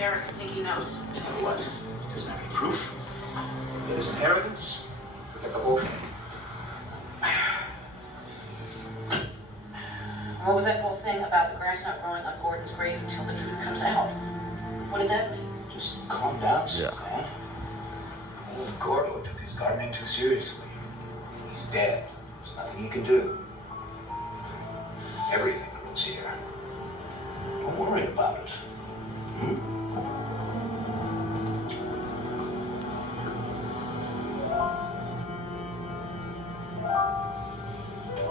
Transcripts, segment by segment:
Eric, I think he knows. What? He doesn't have any proof. His inheritance. Forget the whole thing. What was that whole thing about the grass not growing up Gordon's grave until the truth comes out? What did that mean? Just calm down, Suzanne. Old Gordo took his gardening too seriously. He's dead. There's nothing he can do. Everything grows here. Don't worry about it.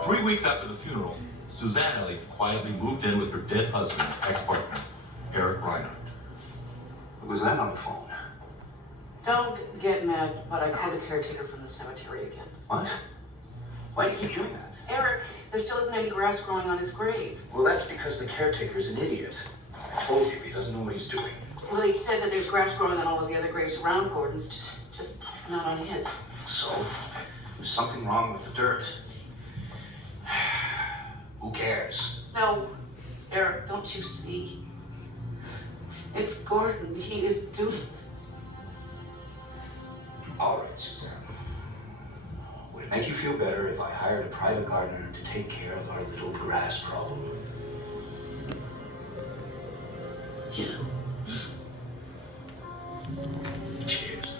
3 weeks after the funeral, Suzanne Elliott quietly moved in with her dead husband's ex-partner, Eric Reinhardt. Who was that on the phone? Don't get mad, but I called the caretaker from the cemetery again. What? Why do you keep doing that? Eric, there still isn't any grass growing on his grave. Well, that's because the caretaker's an idiot. I told you, he doesn't know what he's doing. Well, he said that there's grass growing on all of the other graves around Gordon's, just not on his. So, there's something wrong with the dirt. Who cares? No, Eric, don't you see? It's Gordon. He is doing this. All right, Suzanne. Would it make you feel better if I hired a private gardener to take care of our little grass problem? Yeah. Cheers.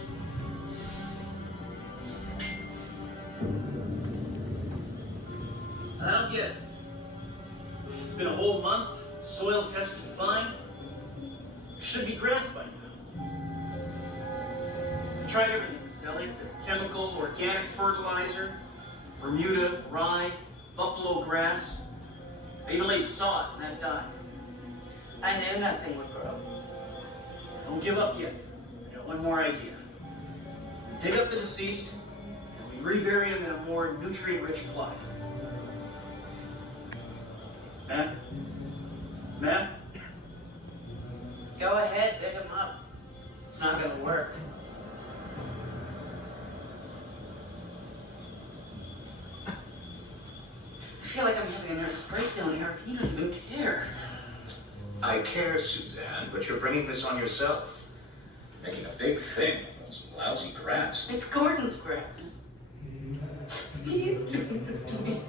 I don't get it. It's been a whole month, soil tested fine. Should be grass by now. I tried everything, Miss Elliott. Chemical, organic fertilizer, Bermuda, rye, buffalo grass. I even laid sod and that died. I knew nothing would grow. Don't give up yet. I got one more idea. We dig up the deceased, and we rebury him in a more nutrient-rich plot. Matt? Matt? Go ahead, dig him up. It's not gonna work. I feel like I'm having a nervous breakdown, Eric. You don't even care. I care, Suzanne, but you're bringing this on yourself. Making a big thing about some lousy grass. It's Gordon's grass. He's doing this to me.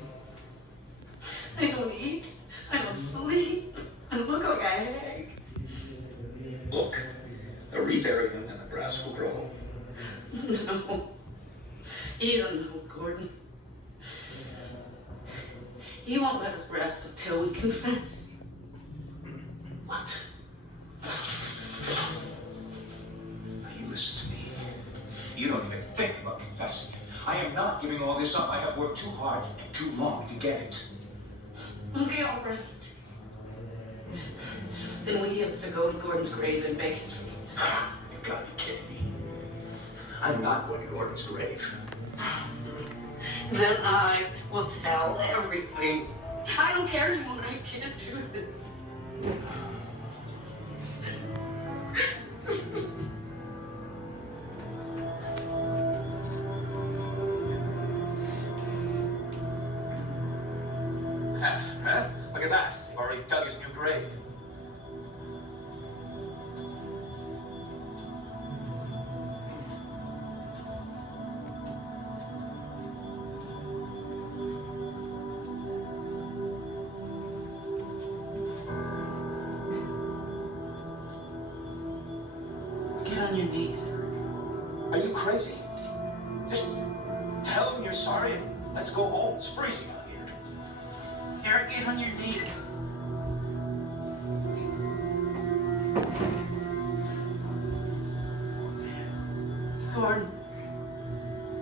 I don't eat. I don't sleep. I look like a hag. Look, they'll rebury him and the grass will grow. No. You don't know Gordon. He won't let us rest until we confess. What? Now you listen to me. You don't even think about confessing. I am not giving all this up. I have worked too hard and too long to get it. Okay, all right. Then we have to go to Gordon's grave and beg his forgiveness. You've got to be kidding me. I'm not going to Gordon's grave. Then I will tell everything. I don't care anymore. I can't do this. Huh? Look at that. They've already dug his new grave. Get on your knees, Eric. Are you crazy? Just tell him you're sorry and let's go home. It's freezing out here. Eric, get on your knees. Gordon.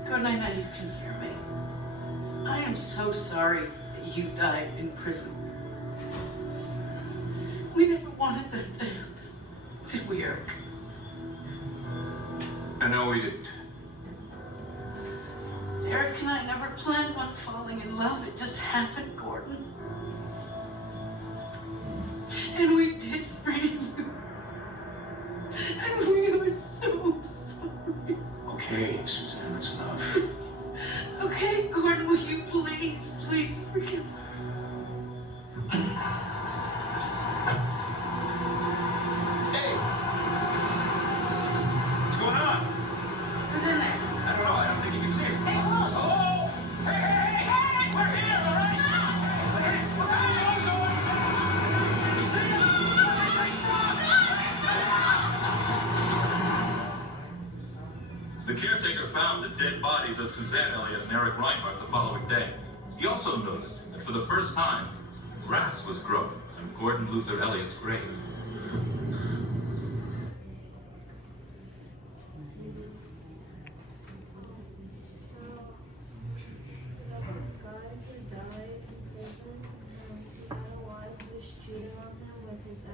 Gordon, I know you can hear me. I am so sorry that you died in prison. We never wanted that to happen, did we, Eric? No, we didn't. Eric and I never planned on falling in love. It just happened, Gordon. And we did free you. And we were so sorry. Okay, Suzanne, that's enough. Okay, Gordon, will you please forgive us? Hey! dead bodies of Suzanne Elliott and Eric Reinhardt the following day. He also noticed that for the first time, grass was growing on Gordon Luther Elliott's grave.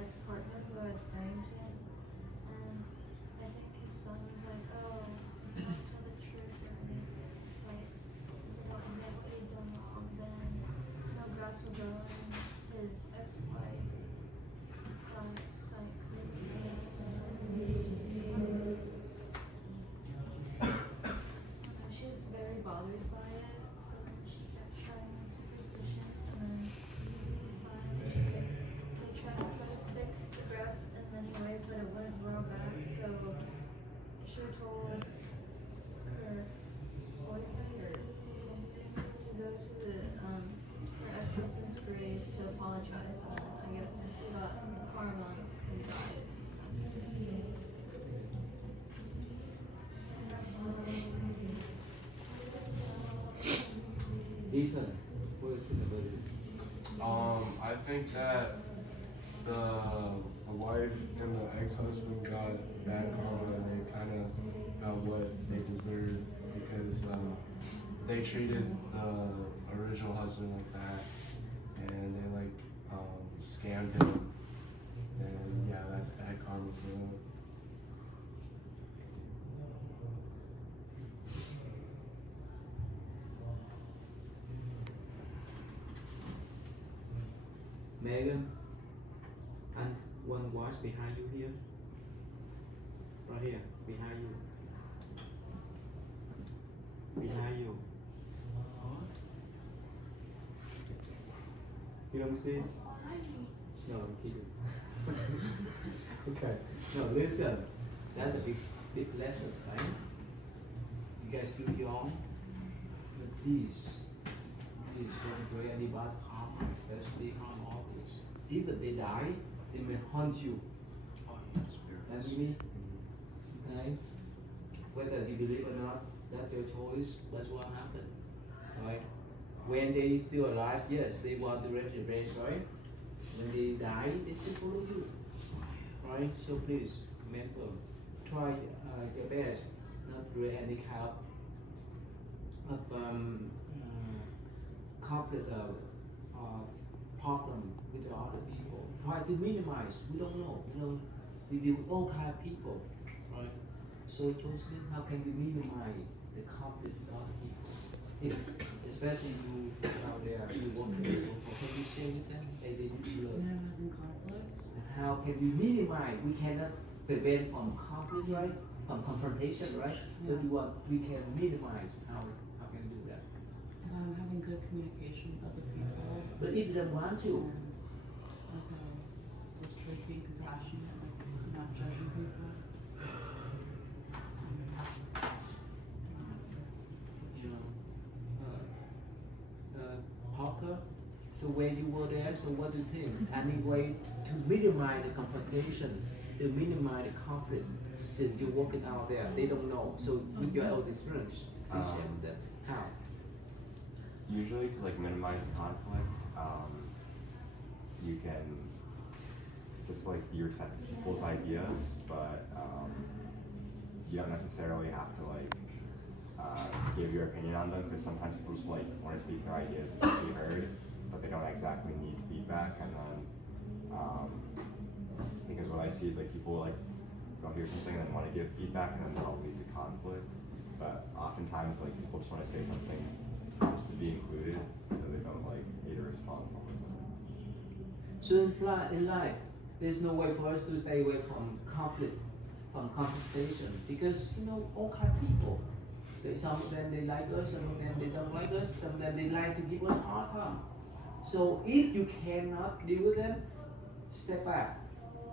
Ex-partner who had framed him, and I think his son was like, "Oh, you don't tell the truth or anything. Like, what you've done wrong, then no grass will grow." And his ex-wife got like she was very bothered by it, so then she kept trying superstitions, and then she's like, they tried to fix the grass in many ways, but it wouldn't grow back. So she told her boyfriend or something to go to her ex-husband's grave to apologize, and I guess he got karma and died. Ethan, what do you think about this? I think that the wife and the ex-husband got bad karma, and they kind of got what they deserved because they treated the original husband like that, and they like scammed him, and yeah, that's bad karma for them. Megan, and one watch behind you here. Right here, behind you. Behind you. You don't see it? No, I'm kidding. Okay. No, listen. That's a big lesson, right? You guys do your own. But please don't do any bad karma, especially harm others. Even they die, they may haunt you. And me, okay? Whether you believe or not, that's your choice. That's what happened, right? When they still alive, yes, they want the red race, right? When they die, they still follow you, right? So please, remember, try your best not to create any kind of conflict problem with the other people. Try to minimize. We don't know. We deal with all kind of people, right? So Jocelyn, how can we minimize the conflict with other people? Especially you out there, you working with people. Can you share with them? They need to learn. When I was in conflict. How can we minimize? We cannot prevent from conflict, right? From confrontation, right? Yeah. But we can minimize. How can we do that? Having good communication with other people. But if they want to, And, just like being compassionate, like not judging people. you know, Parker. So when you were there, so what do you think? Any way to minimize the confrontation, to minimize the conflict, since you're working out there, they don't know. So with your own experience, please share with them. How? Usually to like minimize conflict, you can just like you accept people's ideas, but you don't necessarily have to like give your opinion on them, because sometimes people just like want to speak their ideas and be heard, but they don't exactly need feedback. And then because what I see is like people like they'll hear something and want to give feedback, and then that'll lead to conflict. But oftentimes like people just want to say something just to be included, so they don't like need a response all the time. So in life, there's no way for us to stay away from conflict, from confrontation, because all kind of people. Some of them they like us, some of them they don't like us, some of them they like to give us hard time. So if you cannot deal with them, step back.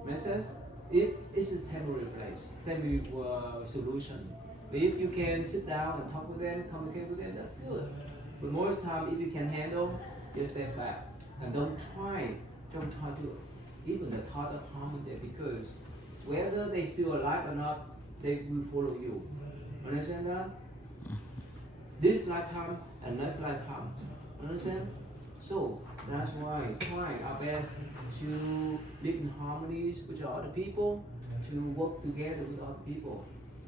Makes sense? If it's a temporary place, temporary solution. But if you can sit down and talk with them, communicate with them, that's good. But most time, if you can handle, just step back and don't try to even the thought of harming them, because whether they still alive or not, they will follow you. Understand that? this lifetime and next lifetime. Understand? So that's why try our best to live in harmonies with other people, to work together with other people.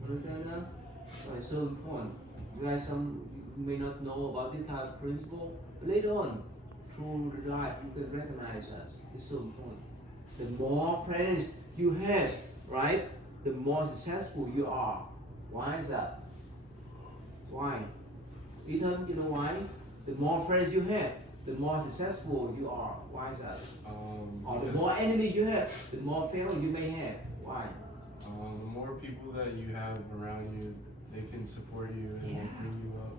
Understand that? It's so important. You guys some may not know about this kind of principle. Later on, through life, you can recognize us. It's so important. The more friends you have, right, the more successful you are. Why is that? Why? Ethan, you know why? The more friends you have, the more successful you are. Why is that? Or the more enemies you have, the more failure you may have. Why? The more people that you have around you, they can support you and Yeah. bring you up.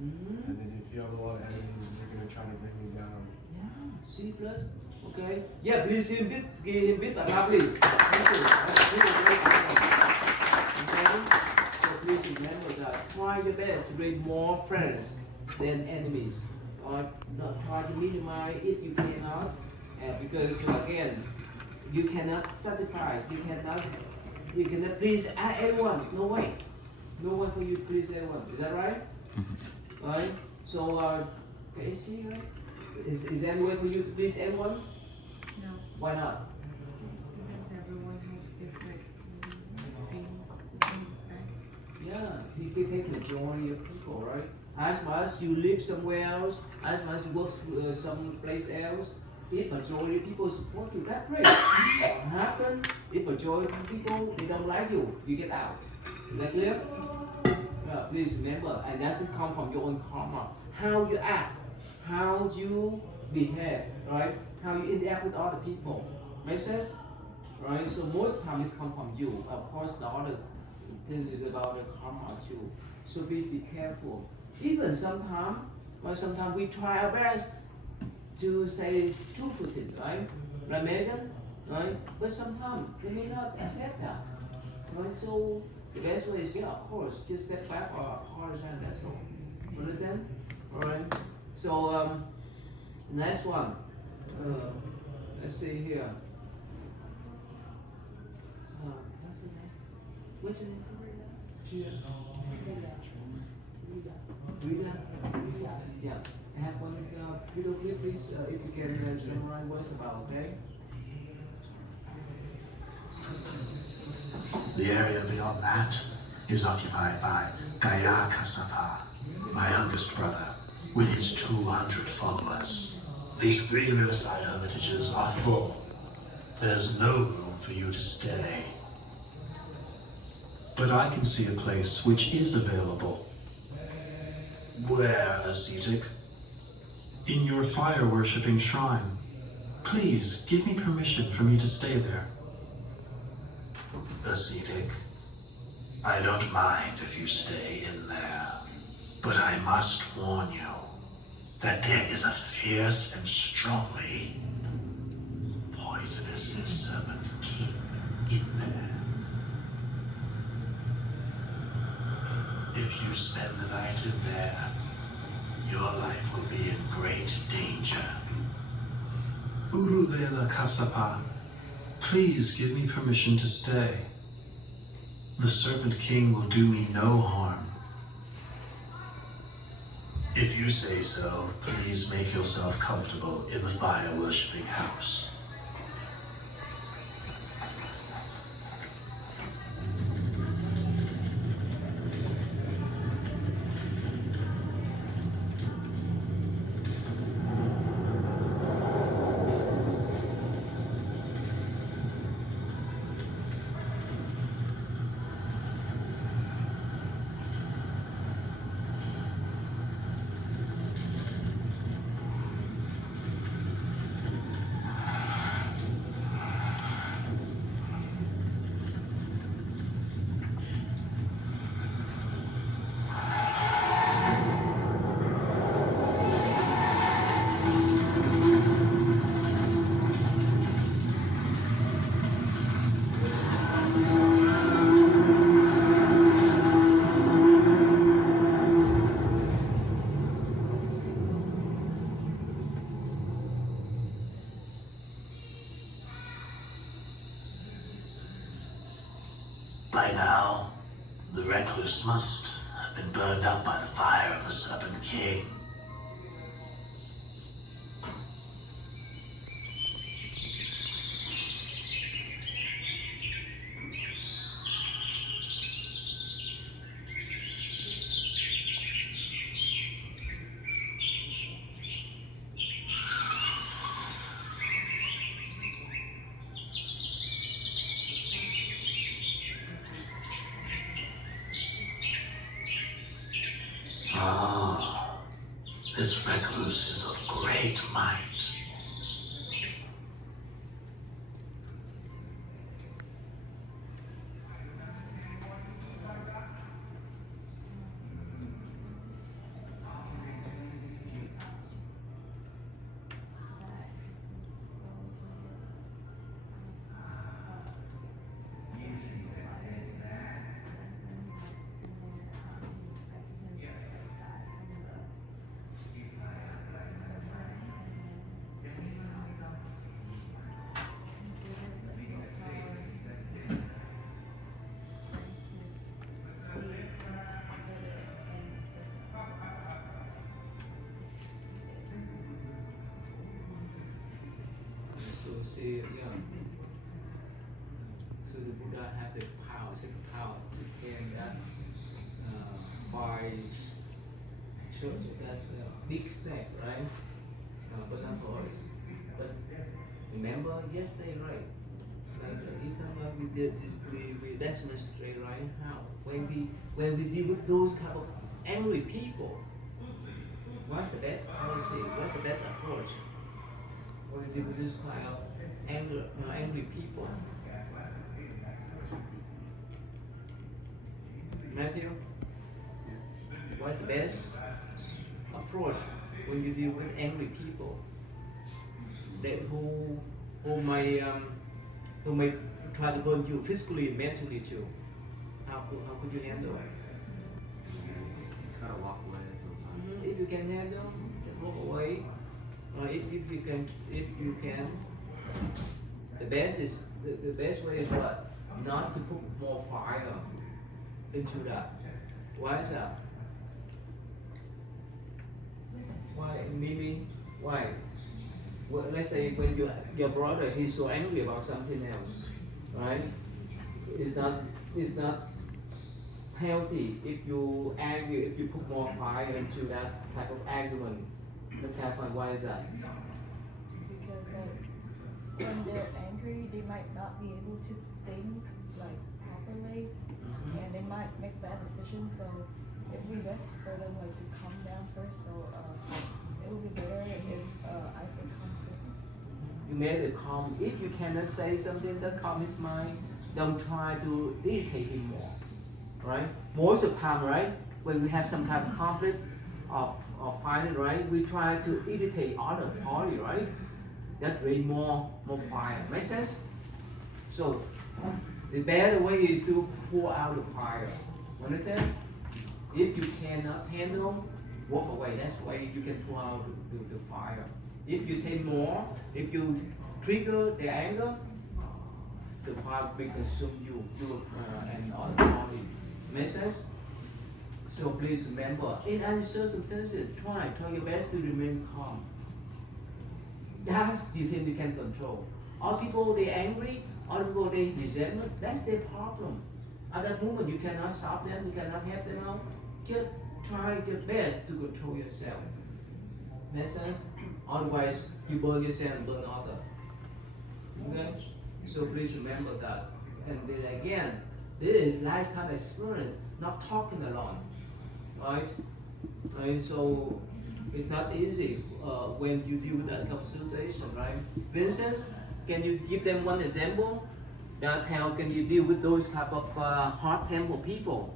Mm-hmm. And then if you have a lot of enemies, they're gonna try to bring you down. Yeah. C plus. Okay. Yeah. Please give him bit applause, please. Thank you. That's really great. Okay. So please remember that. Try your best to make more friends than enemies. Or not try to minimize if you cannot, because again, you cannot satisfy. You cannot please everyone. No way. No one for you to please everyone. Is that right? Right? So, can you see, right? Is there any way for you to please everyone? No, Why not? because everyone has different things to expect. Yeah, you can take majority of people, right? As much as you live somewhere else, as much as you work someplace else, if majority of people support you, that's great. What happens if majority of people they don't like you, you get out. Is that clear? Yeah, please remember, and that should come from your own karma. How you act, how you behave, right? How you interact with other people. Make sense? Right? So most times it comes from you. Of course, the other things is about the karma too. So please be careful. Even sometimes we try our best to say truthful things, right? Like Megan, right? But sometimes they may not accept that, right? So the best way is, yeah, of course, just step back or apologize, that's all. Understand? Alright? So, next one. Let's see here. What's the name? What's your name? Chia. Rita? Yeah. I have one video clip, please, if you can summarize what's about, okay? The area beyond that is occupied by Gaya Kasapa, my youngest brother, with his 200 followers. These 3 riverside hermitages are full. There's no room for you to stay. But I can see a place which is available. Where, ascetic? In your fire-worshipping shrine. Please, give me permission for me to stay there. Ascetic, I don't mind if you stay in there, but I must warn you that there is a fierce and strongly poisonous serpent king in there. If you spend the night in there, your life will be in great danger. Uruvela Kasapa, please give me permission to stay. The Serpent King will do me no harm. If you say so, please make yourself comfortable in the fire-worshipping house. By now, the recluse must have been burned up by the fire of the Serpent King. Ah, this recluse is of great might. So see, so the Buddha have the power, second power to can that by church. That's a big step, right? But of course, but remember yesterday, right? Like anytime we did, we demonstrate right how when we deal with those kind of angry people, what's the best policy? What's the best approach? When we deal with this kind of angry people. Matthew, what's the best approach when you deal with angry people that who may try to burn you physically and mentally too? How could you handle it? Just gotta walk away sometimes. If you can handle, then walk away. If you can, the best way is what? Not to put more fire into that. Why is that? Why, Mimi? Why? Well, let's say when your brother he's so angry about something else, right? It's not healthy if you angry, if you put more fire into that type of argument. Why is that? Because when they're angry, they might not be able to think like properly, and they might make bad decisions. So it would be best for them like to calm down first. So it would be better if I stay calm too. You made it calm. If you cannot say something that calm his mind, don't try to irritate him more, right? Most of the time, right, when we have some kind of conflict of fighting, right, we try to irritate other party, right? That brings more fire. Make sense? So the better way is to pour out the fire. Understand? If you cannot handle, walk away. That's the way you can pour out the fire. If you say more, if you trigger the anger, the fire will consume you and other party. Make sense? So please remember, in any circumstances, try your best to remain calm. That's the thing you can control. Other people they angry, other people they resentment. That's their problem. At that moment, you cannot stop them. You cannot help them out. Just try your best to control yourself. Make sense? Otherwise, you burn yourself and burn others. Okay? So please remember that. And then again, this is lifetime experience, not talking alone. Right? So it's not easy when you deal with that kind of situation, right? Vincent, can you give them one example? That how can you deal with those type of hot-tempered people?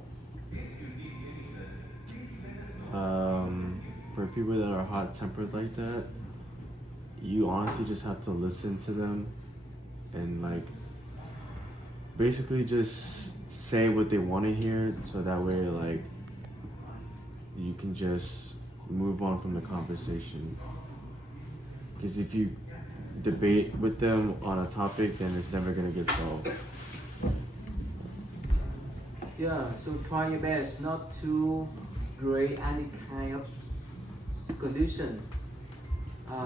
For people that are hot-tempered like that, you honestly just have to listen to them and like basically just say what they want to hear, so that way like you can just move on from the conversation. Because if you debate with them on a topic, then it's never gonna get solved. Yeah, so try your best not to create any kind of condition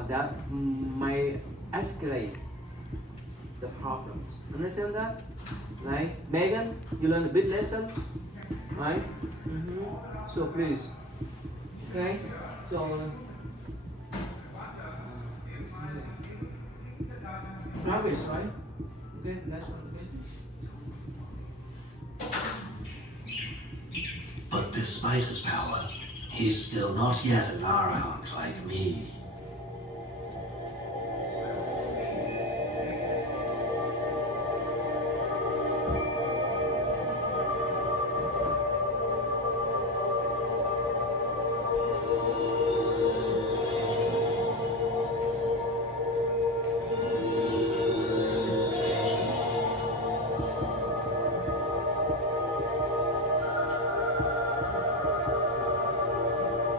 that may escalate the problems. Understand that? Right? Megan, you learned a big lesson, right? So please, okay? So, Travis, right? Okay, next one. But despite his power, he's still not yet an arahant like me.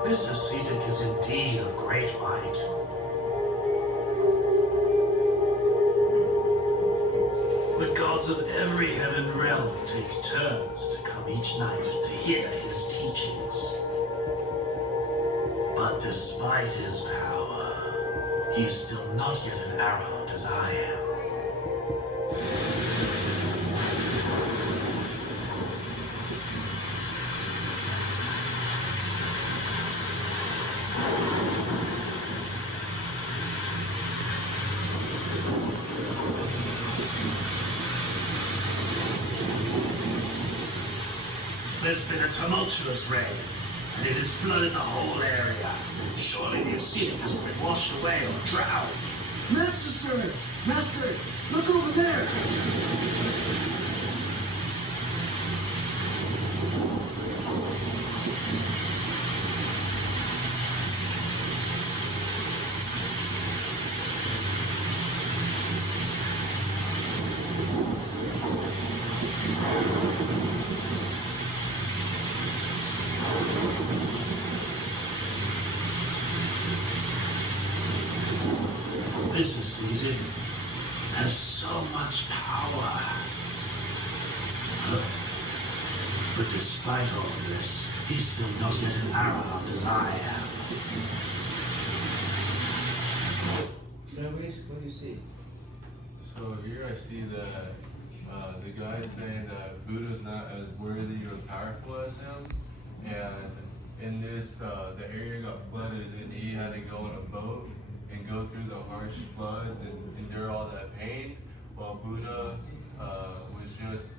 This ascetic is indeed of great might. The gods of every heaven realm take turns to come each night to hear his teachings. But despite his power, he's still not yet an arahant as I am. There's been a tumultuous rain, and it has flooded the whole area. Surely the ascetic has been washed away or drowned. Master, sir! Master! Look over there! This ascetic has so much power. But despite all of this, he's still not yet an arahant as I am. Travis, what do you see? So here I see that the guy is saying that Buddha's not as worthy or powerful as him, and in this, the area got flooded and he had to go on a boat and go through the harsh floods and endure all that pain, while Buddha was just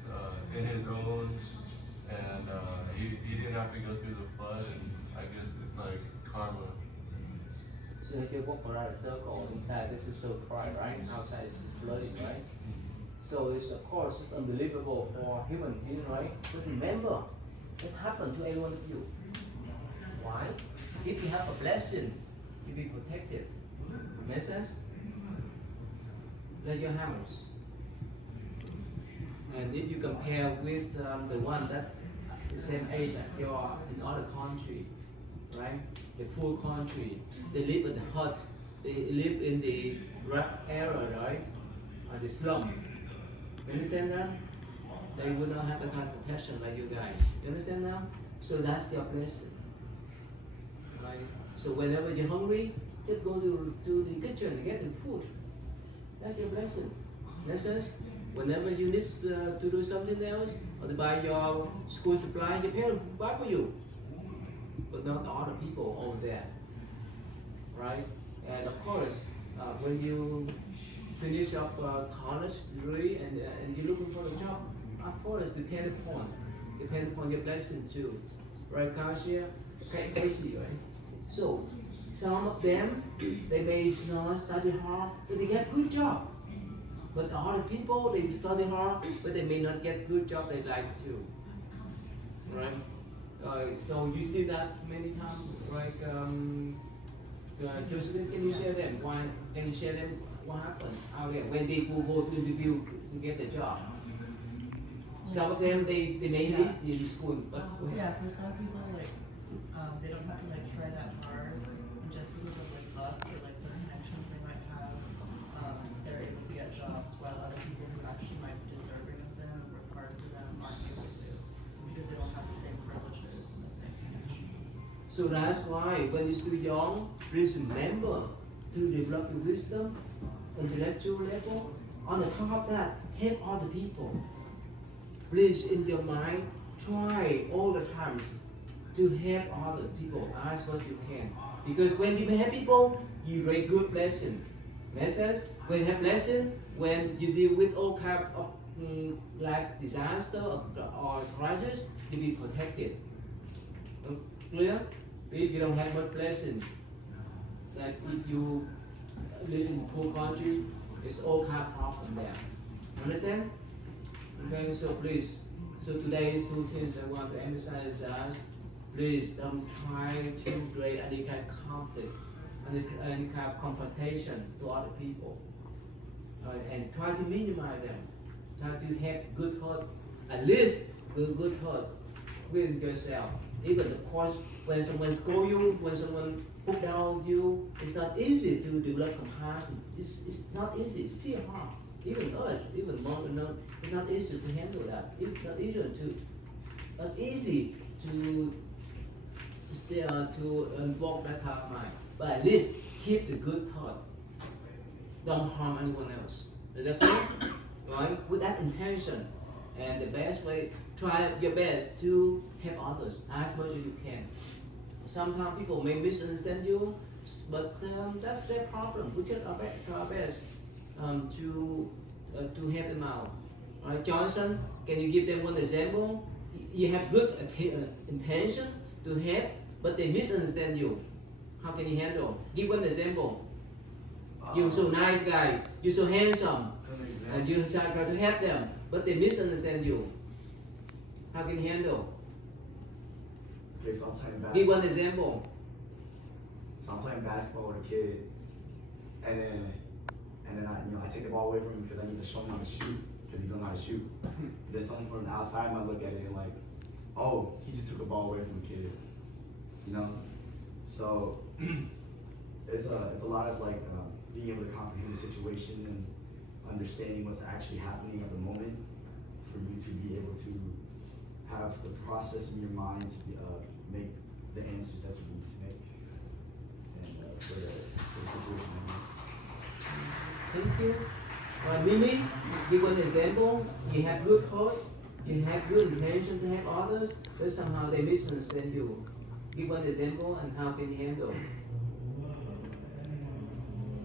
in his own, and he didn't have to go through the flood, and I guess it's like karma. So if you walk around a circle, inside this is so dry, right? Outside is flooded, right? So it's of course it's unbelievable for human being, right? But remember, it happened to every one of you. Why? If you have a blessing, you'll be protected. Make sense? Like your house. And if you compare with the one that the same age as you are in other country, right? The poor country, they live in the hut, they live in the rough area, right? Or the slum. You understand that? They will not have the kind of protection like you guys. You understand now? So that's your blessing. Right? So whenever you're hungry, just go to the kitchen and get the food. That's your blessing. That's sense? Whenever you need to do something else, or to buy your school supply, your parents buy for you. But not the other people over there. Right? And of course, when you finish up college degree and you're looking for a job, of course, depend upon your blessing too. Right, Kasia? Casey, right? So, some of them, they may not study hard, but they get good job. But the other people, they study hard, but they may not get good job they like to. Right? So you see that many times, like, Josephine, can you share them? Why? Can you share them? What happened out there when they go to interview to get the job? Some of them, they may leave in school, but Yeah, for some people, like, they don't have to like try that hard, and just because of like luck or like certain connections they might have, they're able to get jobs, while other people who actually might be deserving of them and work hard for them aren't able to. So that's why when you're still young, please remember to develop your wisdom, intellectual level. On the top of that, help other people. Please, in your mind, try all the times to help other people as much as you can. Because when you help people, you get good blessing. Makes sense? When you have blessing, when you deal with all kind of like disaster or crisis, you be protected. Clear? If you don't have much blessing, like if you live in a poor country, it's all kind of problem there. Understand? Okay, so please, so today's two things I want to emphasize that please don't try to create any kind of conflict, any kind of confrontation to other people, and try to minimize them. Try to have good heart, at least good heart with yourself. Even of course, when someone scold you, when someone put down you, it's not easy to develop compassion. It's not easy. It's pretty hard. Even us, even more, it's not easy to handle that. It's not easy to stay to walk that kind of mind. But at least keep the good thought. Don't harm anyone else. Is that clear? Right? With that intention, and the best way, try your best to help others as much as you can. Sometimes people may misunderstand you, but that's their problem. We just try our best to help them out. Right, Johnson, can you give them one example? You have good intention to help, but they misunderstand you. How can you handle? Give one example. You're so nice guy, you're so handsome, and you try to help them, but they misunderstand you. How can you handle? Okay, so I'm playing basketball. Give one example. So I'm playing basketball with a kid, and then I take the ball away from him because I need to show him how to shoot, because he don't know how to shoot. Then someone from the outside might look at it and like, oh, he just took a ball away from a kid, you know. So it's a lot of like being able to comprehend the situation and understanding what's actually happening at the moment for you to be able to have the process in your mind to make the answers that you need to make, and for the situation. Thank you. Mimi, give one example. You have good heart, you have good intention to help others, but somehow they misunderstand you. Give one example and how can you handle.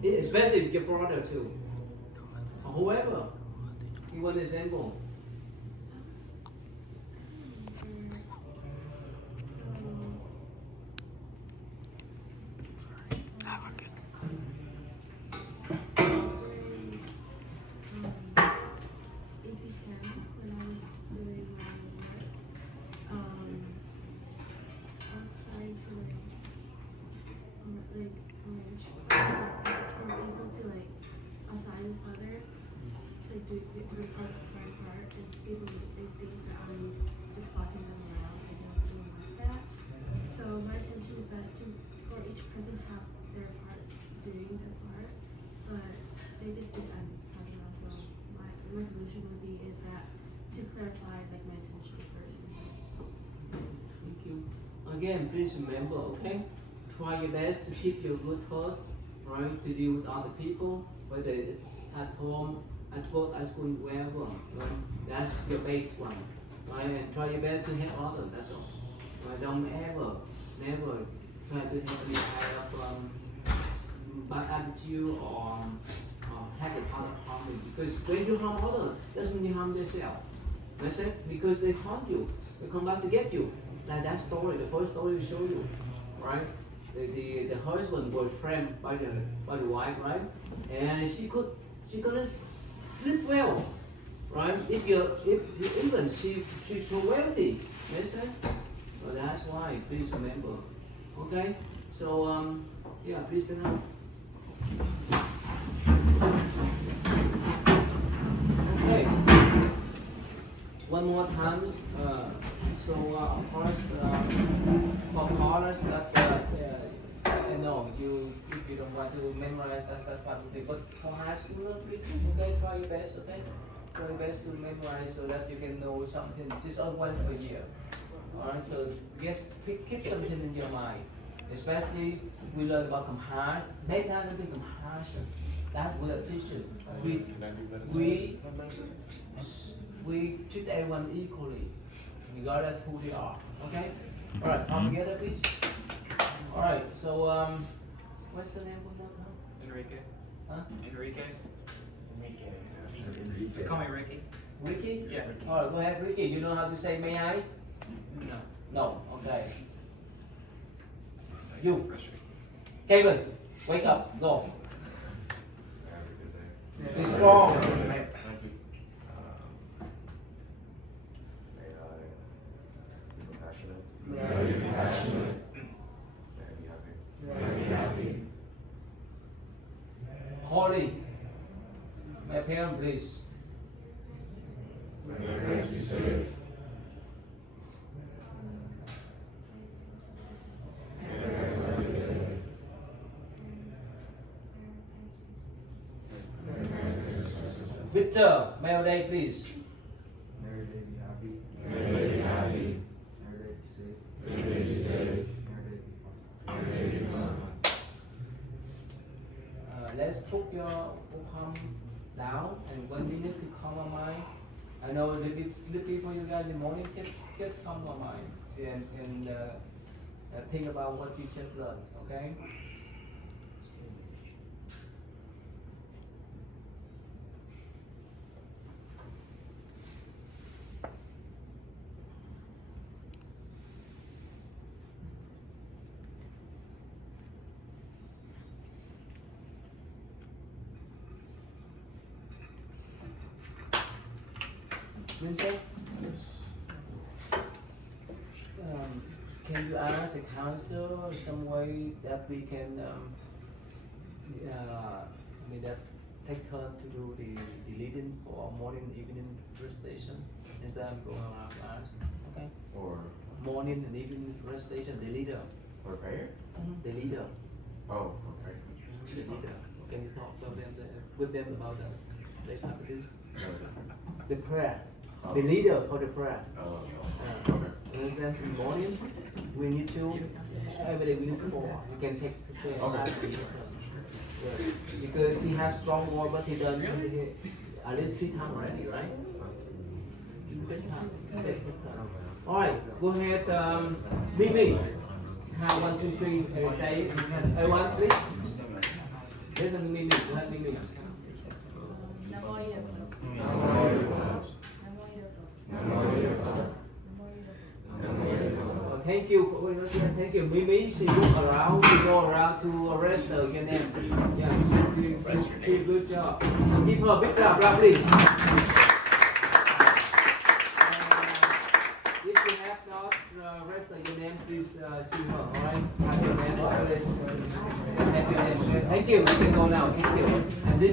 Especially your brother too. Or whoever. Give one example. Again, please remember, okay? Try your best to keep your good heart, right? To deal with other people, whether at home, at work, at school, wherever. Right? That's your base one, right? And try your best to help others. That's all. Right? Don't never try to have any kind of bad attitude or have the power of harming. Because when you harm others, that's when you harm yourself. That's it. Because they harm you, they come back to get you. Like that story, the first story we show you, right? The husband was framed by the wife, right? And she couldn't sleep well, right? If even she's so wealthy, makes sense? So that's why. Please remember, okay? So yeah, please stand up. Okay. One more time. So of course, for scholars that if you don't want to memorize, that's not probably. But for high schoolers, please, okay, try your best, okay? Try your best to memorize so that you can know something just once a year. Alright, so yes, keep something in your mind. Especially we learn about compassion. Make that into compassion. That's what a teacher. We treat everyone equally, regardless who they are. Okay? Alright, come together please. Alright, so what's the name of that now? Enrique. Huh? Enrique. Just call me Ricky. Ricky? Yeah, Ricky. Alright, go ahead, Ricky. You know how to say may I? No. No, okay. You. Kevin, wake up, go. Be strong. Holy. My parent, please. Victor, male day, please. Merry day, be happy. Merry day, be happy. Merry day, be safe. Merry day, be safe. Merry day, be fun. Merry day, be fun. Let's put your palm down and 1 minute to calm our mind. I know a little bit sleepy for you guys in the morning. Just calm our mind and think about what you just learned. Okay. Vincent, can you ask a counselor or some way that we can, that take turn to do the leading for morning and evening recitation instead of going around ask, okay? Or Morning and evening recitation, the leader. for prayer? The leader. Oh, okay. The leader. Can you talk to them with them about the practice? The prayer. The leader for the prayer. Oh, And then in the morning, we need to, every day we need 4. We can take the prayer. Because he has strong word, but he done at least 3 times already, right? 3 times. Alright, go ahead, Mimi. Count 1, 2, 3, and say, everyone please. Listen to Mimi, go ahead Mimi. Thank you, Mimi. She look around, she go around to arrest your name. Yeah, she's good job. Give her a big clap, please. If you have not arrested your name, please see her, alright? Have your name, accept your name. Thank you, we can go now, thank you. And this